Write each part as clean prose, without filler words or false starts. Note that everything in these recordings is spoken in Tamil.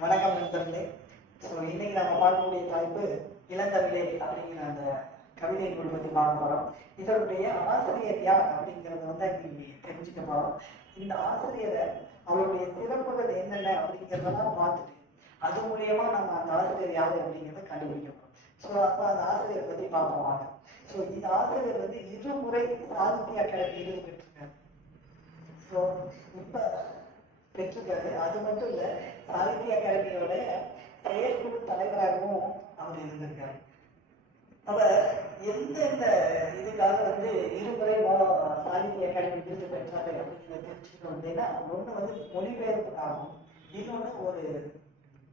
வணக்கம் நண்பர்களே. ஸோ இன்னைக்கு நம்ம பார்க்கக்கூடிய தலைப்பு இளந்தமிழே அப்படிங்கிற அந்த கவிதை நூல் பற்றி பார்க்க போகிறோம். இதனுடைய ஆசிரியர் யார் அப்படிங்கிறத இன்னைக்கு தெரிஞ்சுக்க போகிறோம். இந்த ஆசிரியரை அவருடைய சிறப்புகள் என்னென்ன அப்படிங்கிறதெல்லாம் பார்த்துட்டு அது மூலியமா நம்ம அந்த ஆசிரியர் யார் அப்படிங்கிறத கண்டுபிடிக்கணும். ஸோ அப்போ அந்த ஆசிரியரை பற்றி பார்ப்போம் வாங்க. ஸோ இந்த ஆசிரியர் இருமுறை சாகித்ய அகாடமி விருது பெற்றிருக்காரு. ஸோ இப்போ பெற்றிருக்காரு. அது மட்டும் இல்லை, சாகித்ய அகாடமியோட செயற்குழு தலைவராகவும் அவர் இருந்திருக்காரு. அவர் எந்தெந்த இதுக்காக இருமுறை சாகித்ய அகாடமி விருது பெற்றாரு அப்படிங்கிறத தெரிஞ்சுக்கணும் அப்படின்னா, ஒன்று மொழிபெயர்ப்புக்காகவும், இன்னொன்று ஒரு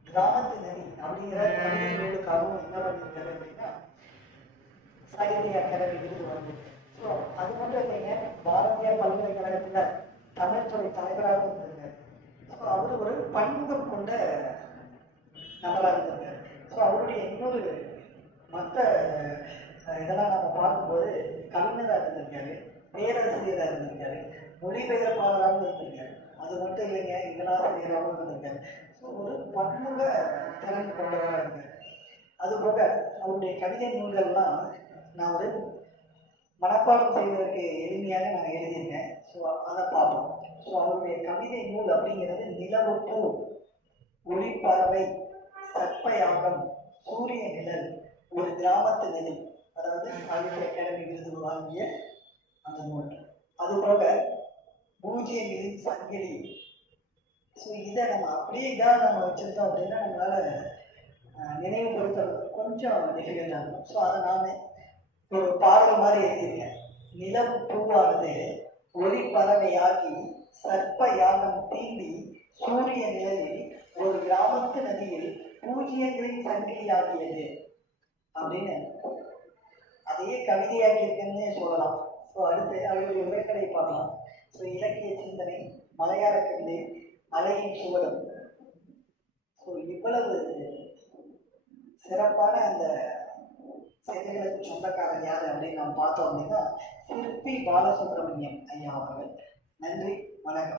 கிராமத்து நதி அப்படிங்கிற கவிதை நூலுக்காகவும் என்ன பண்ணியிருக்காரு அப்படின்னா சாகித்ய அகாடமி விருது வந்து. ஸோ அது மட்டும் இல்லைங்க, பாரதிய பல்கலைக்கழகத்தில் தமிழ்துறை தலைவராகவும் இருந்திருக்காரு. ஸோ அவர் ஒரு பன்முகம் கொண்ட நபராக இருந்திருக்காரு. ஸோ அவருடைய இன்னொரு மற்ற இதெல்லாம் நம்ம பார்க்கும்போது கவிஞராக இருந்திருக்காரு, பேராசிரியராக இருந்திருக்காரு, மொழிபெயர்ப்பாளராகவும் இருந்திருக்காரு. அது மட்டும் இல்லைங்க, இதழாசிரியராகவும் இருந்திருக்காரு. ஸோ ஒரு பன்முக திறன் கொண்டவராக இருக்காரு. அதுபோக அவருடைய கவிதை நூல்கள்லாம் நான் ஒரு மனப்பாடம் செய்வதற்கு எளிமையாக நான் எழுதியிருக்கேன். ஸோ அதை பார்ப்போம். ஸோ அவருடைய கவிதை நூல் அப்படிங்கிறது நிலவுப்பூ, ஒளிப்பறவை, சர்ப்பயாகம், சூரிய நிழல், ஒரு கிராமத்து நதி, அதாவது சாகித்ய அகாடமி விருது வாங்கிய அந்த நூல். அதுபோக பூஜ்யங்களின் சங்கிலி. ஸோ இதை நம்ம அப்படியே இதாக நம்ம வச்சுருந்தோம் அப்படின்னா நம்மளால நினைவுபடுத்துறது கொஞ்சம் டிஃபிகல்ட்டாக இருக்கும். ஸோ அதை நான் ஒரு பாடல் மாதிரி எழுதியிருக்கேன். நிலவு பூவானது ஒளிப்பறவையாகி சர்ப்ப யாகம் தீண்டி சூரிய நிழலில் ஒரு கிராமத்து நதியில் பூஜ்யங்களின் சங்கிலியாகியது அப்படின்னு அதையே கவிதையாக்கியிருக்குன்னு சொல்லலாம். ஸோ அடுத்து அவருடைய உரைக்கடை பார்க்கலாம். ஸோ இலக்கிய சிந்தனை, மலையாள கவிதை, அலையின் சுவடும். ஸோ இவ்வளவு சிறப்பான அந்த செயல்களுக்கு சொந்தக்காரர் யார் அப்படின்னு நம்ம பார்த்தோம் அப்படின்னா சிற்பி பாலசுப்ரமணியம் ஐயா அவர்கள். நன்றி, வணக்கம்.